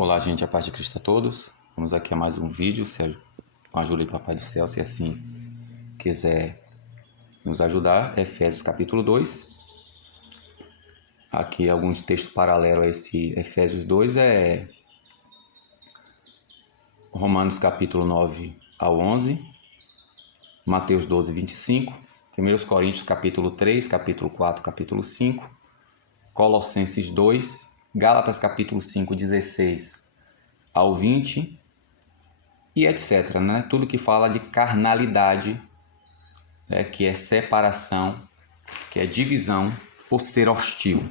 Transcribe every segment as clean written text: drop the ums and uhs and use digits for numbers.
Olá, gente, a paz de Cristo a todos. Vamos aqui a mais um vídeo, com a ajuda do Papai do Céu, se assim quiser nos ajudar. Efésios capítulo 2. Aqui alguns textos paralelos a esse Efésios 2 Romanos capítulo 9 ao 11, Mateus 12, 25, 1 Coríntios capítulo 3, capítulo 4, capítulo 5, Colossenses 2, Gálatas capítulo 5, 16 ao 20 e etc. Né? Tudo que fala de carnalidade, que é separação, que é divisão por ser hostil.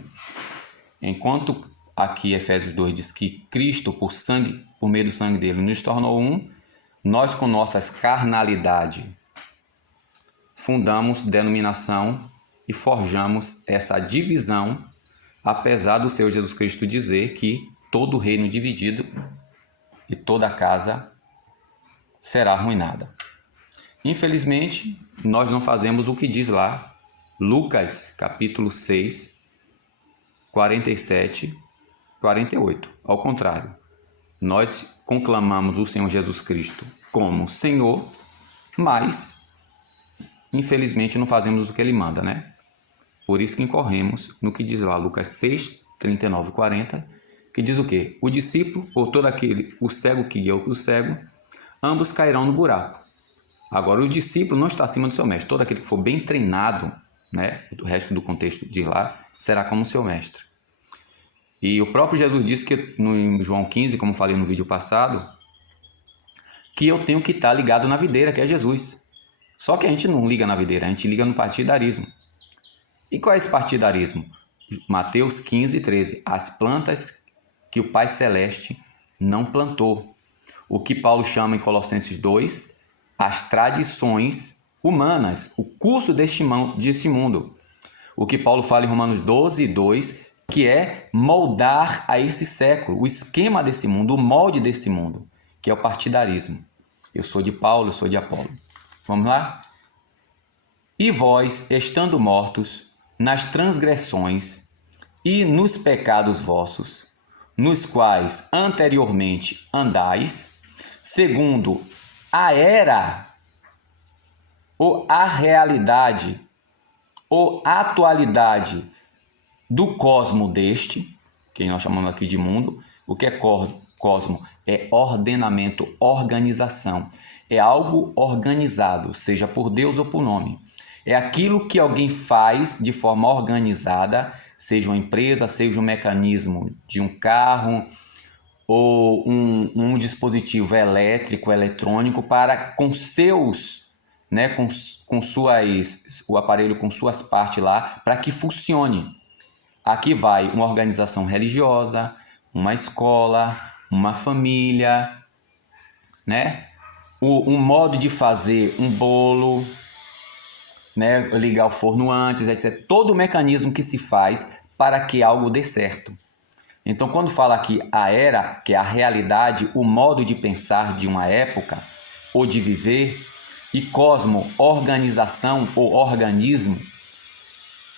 Enquanto aqui Efésios 2 diz que Cristo, por meio do sangue dele, nos tornou um, nós com nossas carnalidades fundamos denominação e forjamos essa divisão, apesar do Senhor Jesus Cristo dizer que todo reino dividido e toda casa será arruinada. Infelizmente, nós não fazemos o que diz lá, Lucas capítulo 6, 47, 48. Ao contrário, nós conclamamos o Senhor Jesus Cristo como Senhor, mas, infelizmente, não fazemos o que Ele manda, né? Por isso que incorremos no que diz lá, Lucas 6, 39 e 40, que diz o quê? O discípulo, ou o cego que guia o cego, ambos cairão no buraco. Agora, o discípulo não está acima do seu mestre. Todo aquele que for bem treinado, né? O resto do contexto diz lá, será como o seu mestre. E o próprio Jesus disse que no João 15, como falei no vídeo passado, que eu tenho que estar ligado na videira, que é Jesus. Só que a gente não liga na videira, a gente liga no partidarismo. E qual é esse partidarismo? Mateus 15, 13. As plantas que o Pai Celeste não plantou. O que Paulo chama em Colossenses 2, as tradições humanas, o curso deste mundo. O que Paulo fala em Romanos 12, 2, que é moldar a esse século, o esquema desse mundo, o molde desse mundo, que é o partidarismo. Eu sou de Paulo, eu sou de Apolo. Vamos lá? E vós, estando mortos nas transgressões e nos pecados vossos, nos quais anteriormente andais, segundo a era, ou a realidade, ou atualidade do cosmo deste, que nós chamamos aqui de mundo. O que é cosmo? É ordenamento, organização. É algo organizado, seja por Deus ou por nome. É aquilo que alguém faz de forma organizada, seja uma empresa, seja um mecanismo de um carro ou um dispositivo elétrico, eletrônico, para com seus, né, o aparelho com suas partes lá, para que funcione. Aqui vai uma organização religiosa, uma escola, uma família, né? Um modo de fazer um bolo, né? Ligar o forno antes, etc. Todo o mecanismo que se faz para que algo dê certo. Então, quando fala aqui a era, que é a realidade, o modo de pensar de uma época ou de viver, e cosmo, organização ou organismo,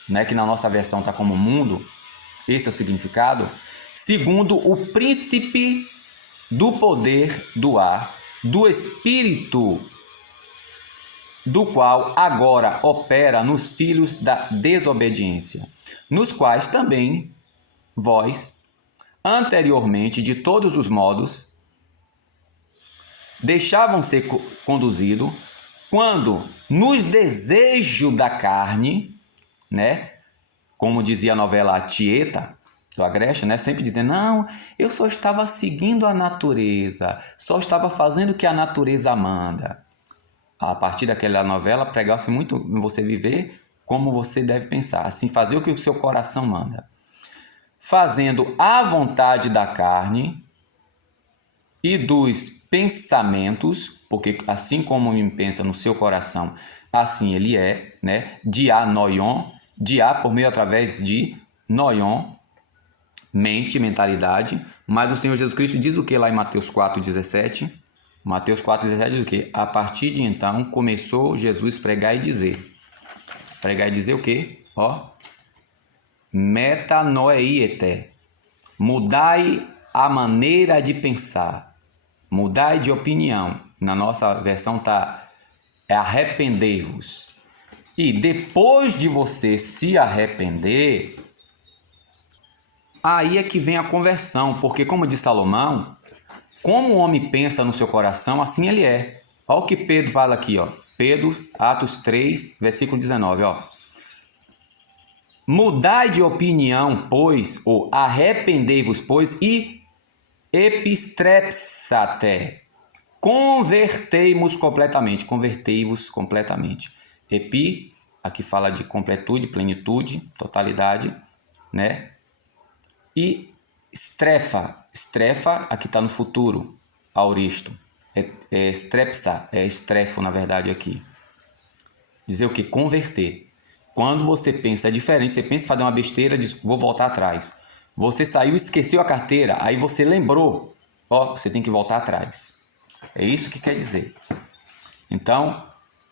né, que na nossa versão está como mundo, esse é o significado, segundo o príncipe do poder do ar, do espírito, do qual agora opera nos filhos da desobediência, nos quais também vós, anteriormente, de todos os modos, deixavam ser conduzido quando nos desejos da carne, né? Como dizia a novela Tieta, do Agreste, né? Sempre dizendo, não, eu só estava seguindo a natureza, só estava fazendo o que a natureza manda. A partir daquela novela, pregava-se muito em você viver como você deve pensar, assim, fazer o que o seu coração manda. Fazendo a vontade da carne e dos pensamentos, porque assim como o homem pensa no seu coração, assim ele é, né? Dia noion, dia por meio através de noion, mente, mentalidade. Mas o Senhor Jesus Cristo diz o que lá em Mateus 4,17? Mateus 4,17 diz o que? A partir de então começou Jesus pregar e dizer. Pregar e dizer o quê? Ó, metanoeiete. Mudai a maneira de pensar. Mudai de opinião. Na nossa versão está arrependei-vos. E depois de você se arrepender, aí é que vem a conversão. Porque, como diz Salomão, como o homem pensa no seu coração, assim ele é. Olha o que Pedro fala aqui, ó. Pedro, Atos 3, versículo 19, ó. Mudai de opinião, pois, ou arrependei-vos, pois, e epistrepsate. Convertei-vos completamente. Epi, aqui fala de completude, plenitude, totalidade, né? E estrefa, aqui está no futuro, auristo. Strepsa, estrefo, na verdade, aqui. Dizer o que? Converter. Quando você pensa diferente, você pensa em fazer uma besteira, diz, vou voltar atrás. Você saiu, esqueceu a carteira, aí você lembrou, ó, você tem que voltar atrás. É isso que quer dizer. Então,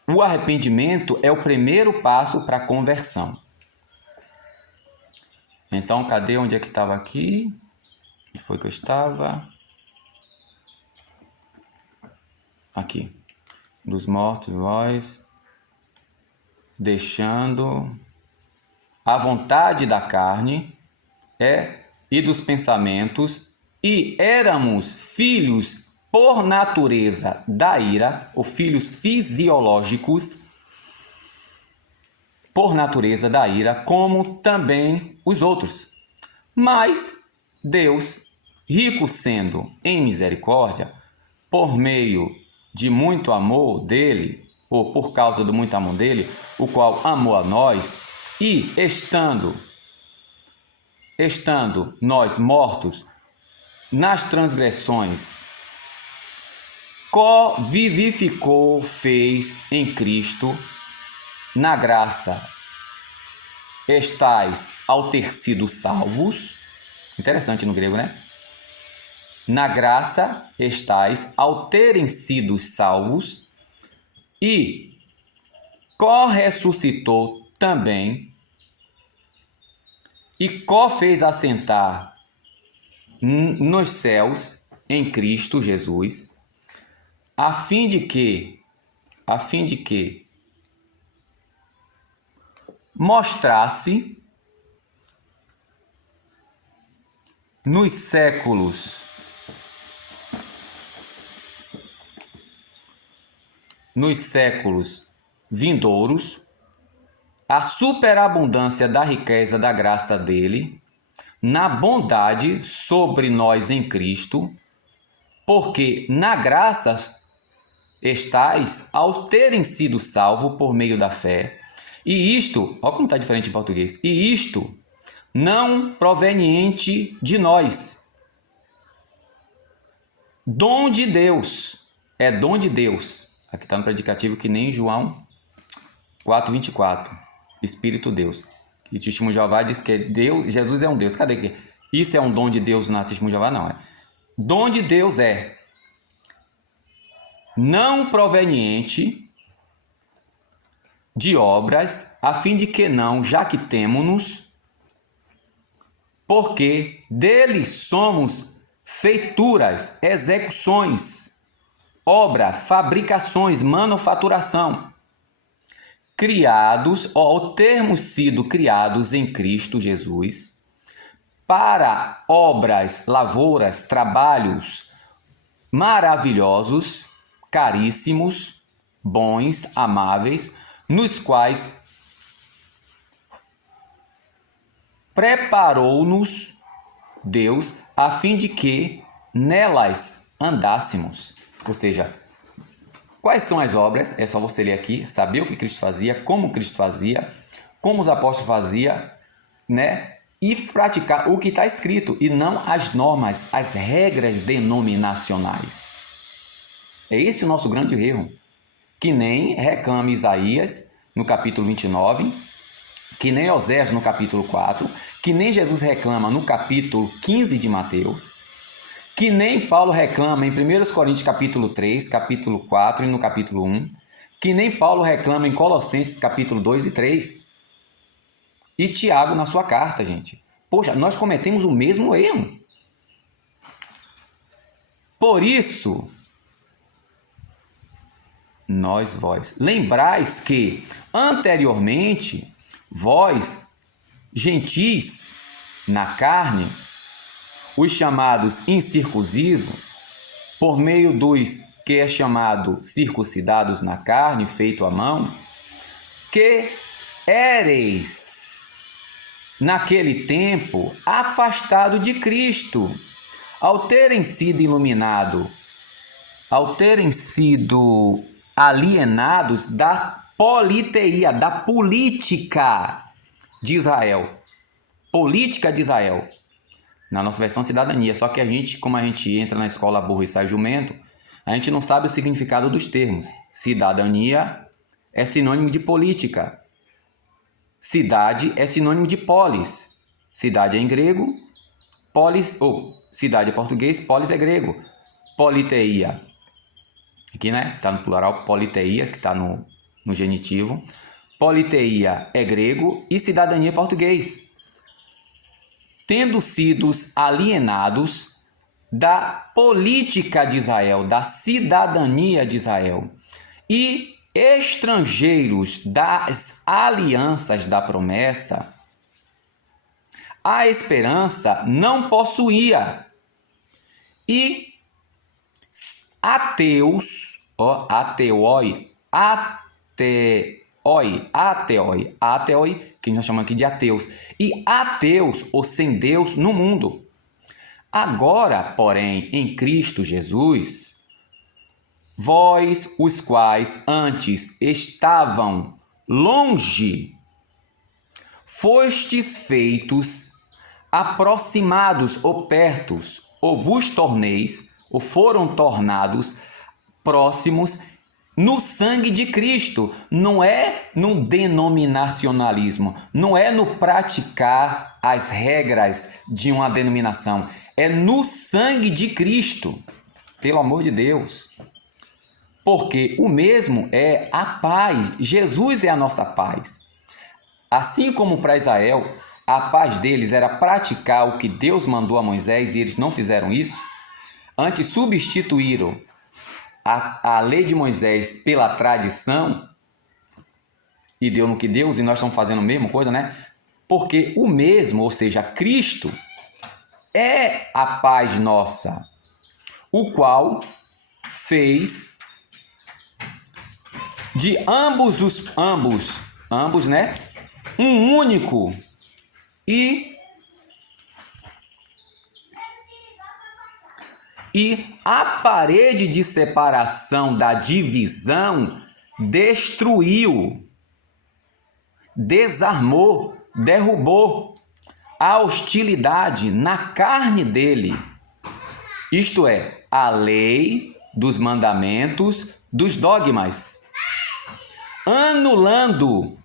o arrependimento é o primeiro passo para a conversão. Então, cadê onde é que estava aqui? Onde foi que eu estava? Aqui. Dos mortos, vós, deixando a vontade da carne e dos pensamentos, e éramos filhos por natureza da ira, ou filhos fisiológicos, por natureza da ira, como também os outros. Mas Deus, rico sendo em misericórdia, por meio de muito amor dele, ou por causa do muito amor dele, o qual amou a nós, e estando nós mortos nas transgressões, co-vivificou, fez em Cristo, na graça, estais ao ter sido salvos. Interessante no grego, né? Na graça estais ao terem sido salvos, e co-ressuscitou também, e co-fez assentar nos céus em Cristo Jesus, a fim de que mostrasse nos séculos vindouros a superabundância da riqueza da graça dele, na bondade sobre nós em Cristo, porque na graça estais ao terem sido salvo por meio da fé, e isto, olha como está diferente em português, e isto não proveniente de nós, dom de Deus, é dom de Deus, aqui está no predicativo que nem João 4:24, Espírito Deus, e o Testemunho de Jeová diz que Deus, Jesus é um Deus, cadê que isso é um dom de Deus na Testemunho de Jeová? Não, dom de Deus é não proveniente de obras, a fim de que não, já que temo-nos, porque dele somos feituras, execuções, obra, fabricações, manufaturação, criados, ao termos sido criados em Cristo Jesus, para obras, lavouras, trabalhos maravilhosos, caríssimos, bons, amáveis, nos quais preparou-nos Deus a fim de que nelas andássemos. Ou seja, quais são as obras? É só você ler aqui, saber o que Cristo fazia, como Cristo fazia, como os apóstolos faziam, né? E praticar o que está escrito, e não as normas, as regras denominacionais. É esse o nosso grande erro, que nem reclama Isaías no capítulo 29, que nem Oséias no capítulo 4, que nem Jesus reclama no capítulo 15 de Mateus, que nem Paulo reclama em 1 Coríntios capítulo 3, capítulo 4 e no capítulo 1, que nem Paulo reclama em Colossenses capítulo 2 e 3, e Tiago na sua carta, gente. Poxa, nós cometemos o mesmo erro. Por isso, vós, lembrais que anteriormente, vós, gentis, na carne, os chamados incircuncisos, por meio dos que é chamado circuncidados na carne, feito à mão, que éreis naquele tempo afastado de Cristo, ao terem sido alienados da politeia, da política de Israel. Política de Israel. Na nossa versão, cidadania. Só que como a gente entra na escola burro e sai jumento, a gente não sabe o significado dos termos. Cidadania é sinônimo de política. Cidade é sinônimo de polis. Cidade é em grego, polis, cidade é português, polis é grego. Politeia. Aqui, né? Está no plural, politeias, que está no genitivo. Politeia é grego e cidadania é português. Tendo sido alienados da política de Israel, da cidadania de Israel, e estrangeiros das alianças da promessa, a esperança não possuía, e ateus, ateoi, que nós chamamos aqui de ateus, e ateus, ou sem Deus, no mundo. Agora, porém, em Cristo Jesus, vós, os quais antes estavam longe, fostes feitos aproximados ou pertos, ou vos torneis, ou foram tornados próximos no sangue de Cristo. Não é no denominacionalismo, não é no praticar as regras de uma denominação, é no sangue de Cristo, pelo amor de Deus. Porque o mesmo é a paz, Jesus é a nossa paz. Assim como para Israel, a paz deles era praticar o que Deus mandou a Moisés e eles não fizeram isso, antes substituíram a lei de Moisés pela tradição, e deu no que deu, e nós estamos fazendo a mesma coisa, né? Porque o mesmo, ou seja, Cristo, é a paz nossa, o qual fez de ambos, né? Um único e a parede de separação da divisão destruiu, desarmou, derrubou a hostilidade na carne dele, isto é, a lei dos mandamentos, dos dogmas, anulando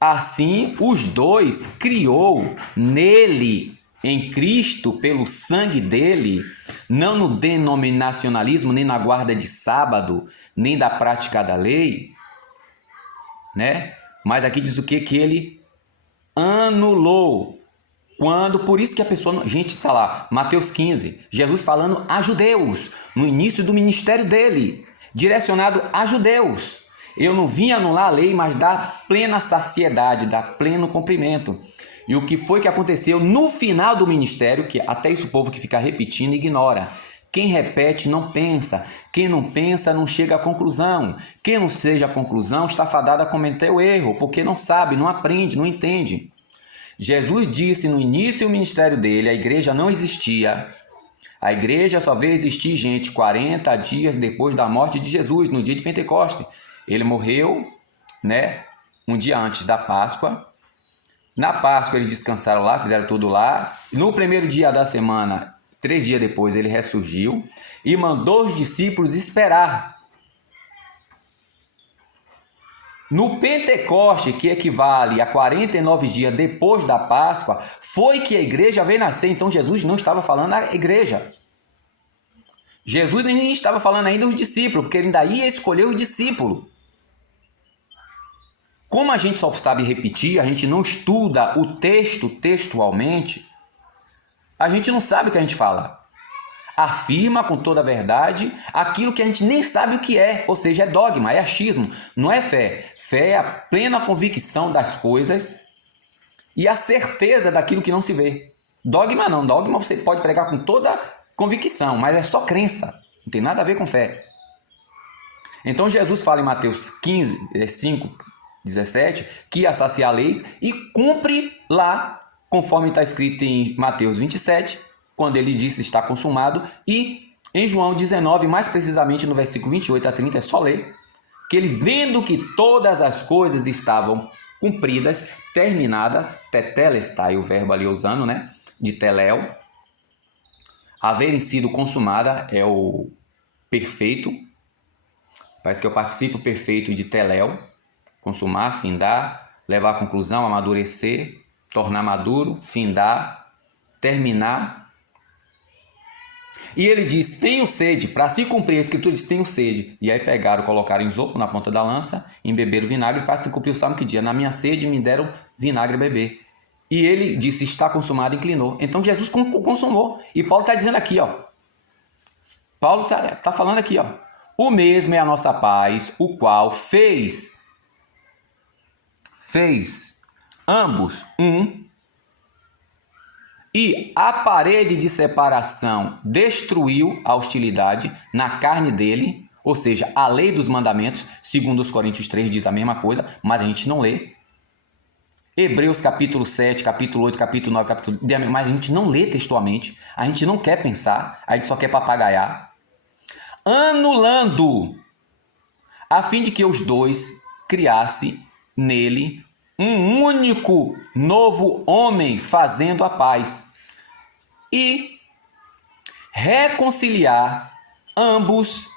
assim os dois, criou nele, em Cristo, pelo sangue dele, não no denominacionalismo, nem na guarda de sábado, nem da prática da lei, né? Mas aqui diz o que? Que ele anulou. Por isso que a pessoa, gente, está lá, Mateus 15, Jesus falando a judeus, no início do ministério dele, direcionado a judeus. Eu não vim anular a lei, mas dar plena saciedade, dar pleno cumprimento. E o que foi que aconteceu no final do ministério, que até isso o povo que fica repetindo ignora. Quem repete não pensa, quem não pensa não chega à conclusão. Quem não seja a conclusão está fadado a cometer o erro, porque não sabe, não aprende, não entende. Jesus disse no início do ministério dele, a igreja não existia. A igreja só veio existir, gente, 40 dias depois da morte de Jesus, no dia de Pentecostes. Ele morreu, né, um dia antes da Páscoa. Na Páscoa eles descansaram lá, fizeram tudo lá. No primeiro dia da semana, 3 dias depois, ele ressurgiu e mandou os discípulos esperar. No Pentecoste, que equivale a 49 dias depois da Páscoa, foi que a igreja veio nascer. Então Jesus não estava falando à igreja. Jesus nem estava falando ainda aos discípulos, porque ele ainda ia escolher os discípulos. Como a gente só sabe repetir, a gente não estuda o texto textualmente, a gente não sabe o que a gente fala. afirma com toda a verdade aquilo que a gente nem sabe o que é, ou seja, é dogma, é achismo, não é fé. Fé é a plena convicção das coisas e a certeza daquilo que não se vê. Dogma não, dogma você pode pregar com toda convicção, mas é só crença, não tem nada a ver com fé. Então Jesus fala em Mateus 5:17, que ia saciar leis e cumpre lá, conforme está escrito em Mateus 27, quando ele disse está consumado, e em João 19, mais precisamente no versículo 28-30, é só ler, que ele vendo que todas as coisas estavam cumpridas, terminadas, tetelestai, o verbo ali usando, né, de teléu, haverem sido consumada é o perfeito, parece que eu participo perfeito de teléu, consumar, findar, levar à conclusão, amadurecer, tornar maduro, findar, terminar. E ele diz, tenho sede, para se cumprir a escritura, diz, tenho sede. E aí pegaram, colocaram isopo na ponta da lança, embeberam vinagre, para se cumprir o salmo que dizia, na minha sede me deram vinagre a beber. E ele disse, está consumado, inclinou. Então Jesus consumou. E Paulo está dizendo aqui, ó. Paulo está falando aqui, ó. O mesmo é a nossa paz, o qual fez ambos um, e a parede de separação destruiu a hostilidade na carne dele, ou seja, a lei dos mandamentos, segundo os Coríntios 3 diz a mesma coisa, mas a gente não lê. Hebreus capítulo 7, capítulo 8, capítulo 9, capítulo 10, mas a gente não lê textualmente, a gente não quer pensar, a gente só quer papagaiar. Anulando, a fim de que os dois criassem nele um único novo homem, fazendo a paz, e reconciliar ambos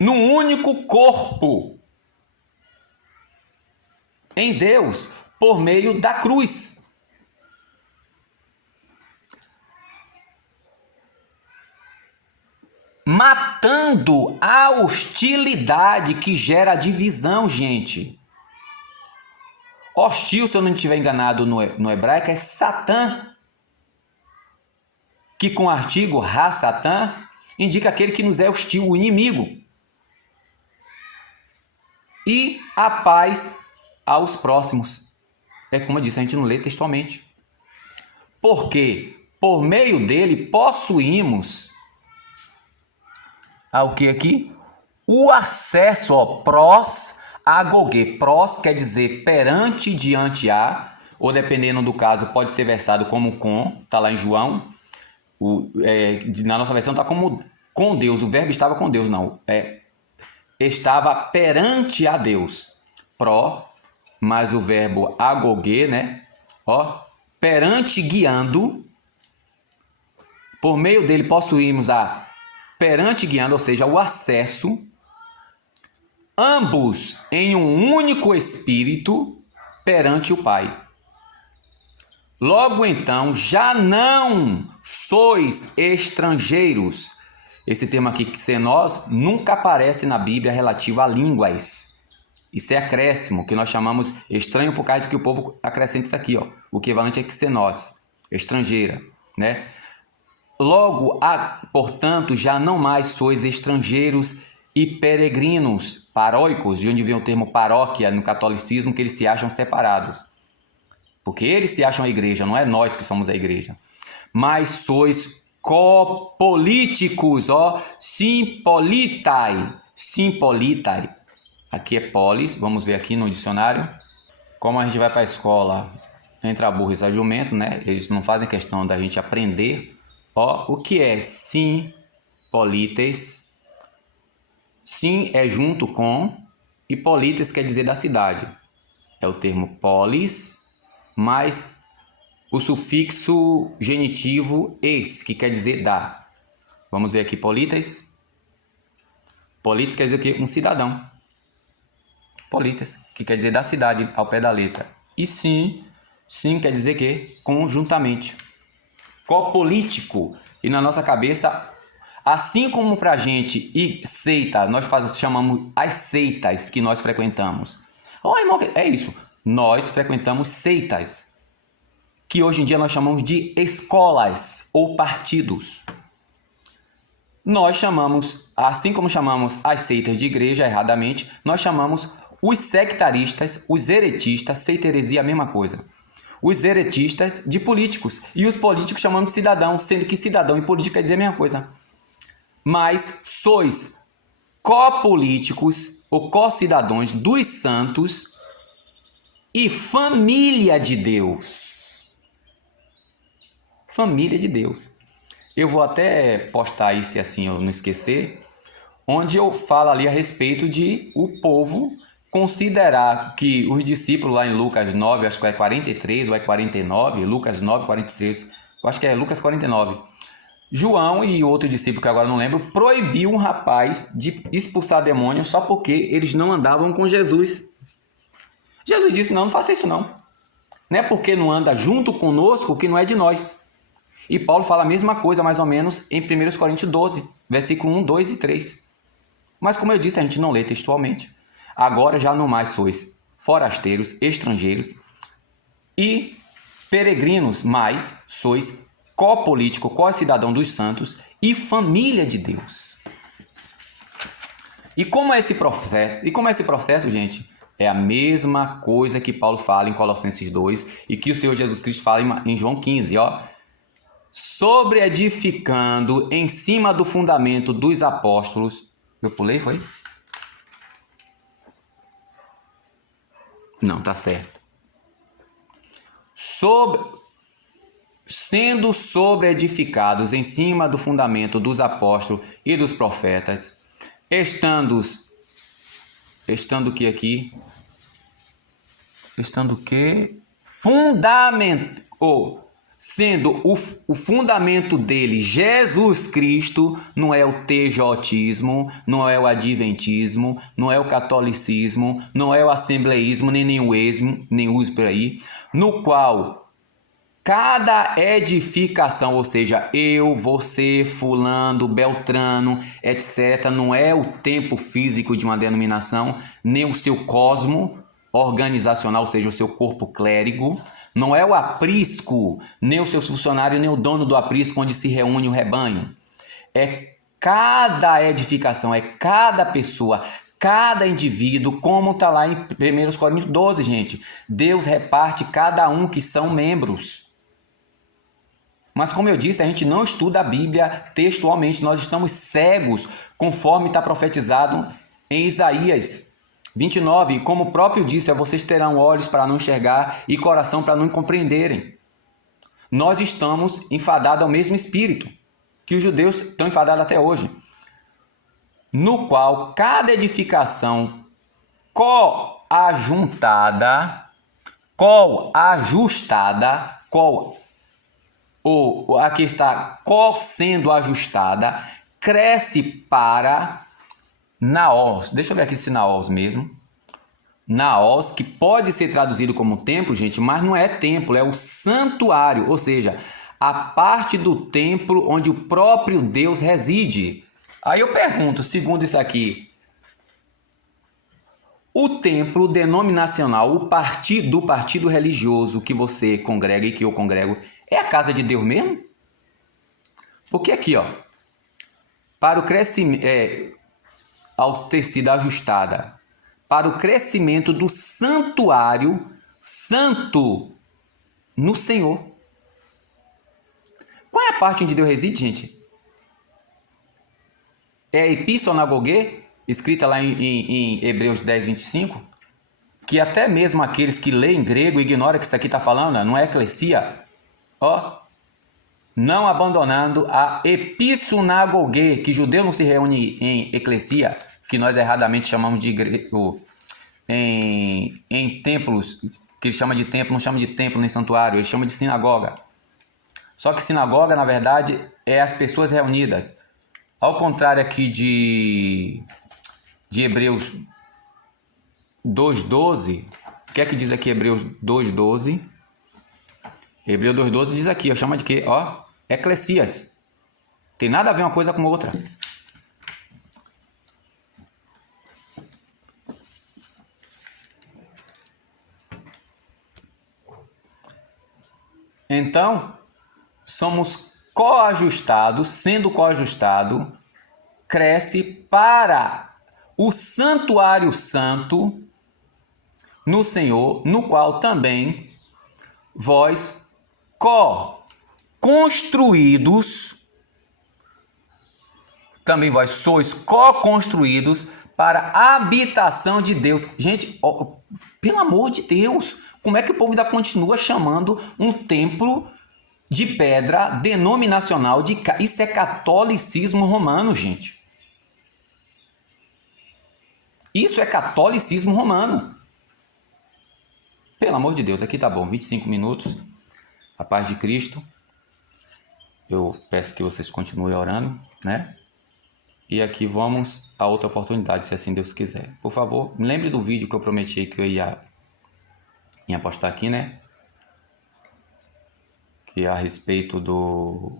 num único corpo em Deus por meio da cruz. Matando a hostilidade que gera a divisão, gente. Hostil, se eu não estiver enganado no hebraico, é Satã, que com o artigo ha-Satã indica aquele que nos é hostil, o inimigo. E a paz aos próximos. É como eu disse, a gente não lê textualmente. Porque por meio dele possuímos ao que aqui? O acesso, ó, prós agogê. Prós quer dizer perante, diante a, ou dependendo do caso, pode ser versado como com, tá lá em João. Na nossa versão está como com Deus, o verbo estava com Deus, não. Estava perante a Deus. Pró, mais o verbo agogê, né? Ó, perante, guiando. Por meio dele possuímos a perante guiando, ou seja, o acesso, ambos em um único espírito perante o Pai. Logo então, já não sois estrangeiros. Esse termo aqui, xenós, nunca aparece na Bíblia relativo a línguas. Isso é acréscimo, que nós chamamos estranho por causa que o povo acrescenta isso aqui, ó. O equivalente é xenós, estrangeira, né? Logo, portanto, já não mais sois estrangeiros e peregrinos, paróicos, de onde vem o termo paróquia no catolicismo, que eles se acham separados. Porque eles se acham a igreja, não é nós que somos a igreja. Mas sois copolíticos, ó, simpolitai. Aqui é polis, vamos ver aqui no dicionário. Como a gente vai para a escola, entra a burra e a jumento, né? Eles não fazem questão da gente aprender. Ó, o que é sim, polites? Sim é junto com, e polites quer dizer da cidade. É o termo polis, mais o sufixo genitivo es, que quer dizer da. Vamos ver aqui, polites. Polites quer dizer o quê? Um cidadão. Polites, que quer dizer da cidade, ao pé da letra. E sim quer dizer que conjuntamente. Copolítico, e na nossa cabeça, assim como pra gente e seita, nós chamamos as seitas que nós frequentamos. Irmão, é isso, nós frequentamos seitas, que hoje em dia nós chamamos de escolas ou partidos. Nós chamamos, assim como chamamos as seitas de igreja erradamente, nós chamamos os sectaristas, os heretistas, seita e heresia a mesma coisa. Os heretistas de políticos e os políticos chamamos de cidadão, sendo que cidadão e político quer dizer a mesma coisa. Mas sois copolíticos ou co-cidadãos dos santos e família de Deus. Família de Deus. Eu vou até postar isso assim eu não esquecer, onde eu falo ali a respeito de o povo considerar que os discípulos lá em Lucas 9, acho que é 43 ou é 49, Lucas 9, 43, eu acho que é Lucas 49. João e outro discípulo que agora não lembro, proibiu um rapaz de expulsar demônios só porque eles não andavam com Jesus. Jesus disse, não faça isso não. Não é porque não anda junto conosco que não é de nós. E Paulo fala a mesma coisa, mais ou menos, em 1 Coríntios 12, versículo 1, 2 e 3. Mas como eu disse, a gente não lê textualmente. Agora já não mais sois forasteiros, estrangeiros e peregrinos, mas sois copolítico, co-cidadão dos santos e família de Deus. E como é esse processo? Gente? É a mesma coisa que Paulo fala em Colossenses 2 e que o Senhor Jesus Cristo fala em João 15, ó. Sobre edificando em cima do fundamento dos apóstolos. Eu pulei, foi? Não, tá certo. Sendo sobre edificados em cima do fundamento dos apóstolos e dos profetas, estando o que aqui? Estando o que? Sendo o fundamento dele Jesus Cristo, não é o tejotismo, não é o adventismo, não é o catolicismo, não é o assembleísmo, nem o esmo, nem uso por aí, no qual cada edificação, ou seja, eu, você, fulano, beltrano, etc., não é o tempo físico de uma denominação, nem o seu cosmo organizacional, ou seja, o seu corpo clérigo, não é o aprisco, nem os seus funcionários, nem o dono do aprisco onde se reúne o rebanho. É cada edificação, é cada pessoa, cada indivíduo, como está lá em 1 Coríntios 12, gente. Deus reparte cada um que são membros. Mas como eu disse, a gente não estuda a Bíblia textualmente, nós estamos cegos, conforme está profetizado em Isaías 29, como o próprio disse, vocês terão olhos para não enxergar e coração para não compreenderem. Nós estamos enfadados ao mesmo espírito que os judeus estão enfadados até hoje, no qual cada edificação coajustada, ou aqui está sendo ajustada, cresce para naos. Deixa eu ver aqui se naos mesmo. Naos, que pode ser traduzido como templo, gente, mas não é templo, é o santuário, ou seja, a parte do templo onde o próprio Deus reside. Aí eu pergunto, segundo isso aqui, o templo denominacional, o partido religioso que você congrega e que eu congrego, é a casa de Deus mesmo? Porque aqui, ó, para o crescimento, ao ter sido ajustada, para o crescimento do santuário santo no Senhor. Qual é a parte onde Deus reside, gente? É a epístola, escrita lá em Hebreus 10, 25, que até mesmo aqueles que leem grego ignoram que isso aqui está falando, não é eclesia. Ó, não abandonando a episunagogue, que judeu não se reúne em eclesia, que nós erradamente chamamos de grego, em templos, que eles chamam de templo, não chamam de templo nem santuário, eles chamam de sinagoga. Só que sinagoga, na verdade, é as pessoas reunidas. Ao contrário aqui de Hebreus 2,12, o que é que diz aqui Hebreus 2,12? Hebreus 2,12 diz aqui, ó, chama de quê? Ó, eclesias. Tem nada a ver uma coisa com outra. Então, somos coajustados, sendo coajustado, cresce para o santuário santo no Senhor, no qual também vós co-construídos, também vós sois co-construídos para a habitação de Deus. Gente, pelo amor de Deus, como é que o povo ainda continua chamando um templo de pedra denominacional de... Isso é catolicismo romano, gente. Isso é catolicismo romano. Pelo amor de Deus, aqui tá bom, 25 minutos. A paz de Cristo. Eu peço que vocês continuem orando, né? E aqui vamos a outra oportunidade, se assim Deus quiser. Por favor, me lembre do vídeo que eu prometi que eu ia postar aqui, né? Que é a respeito do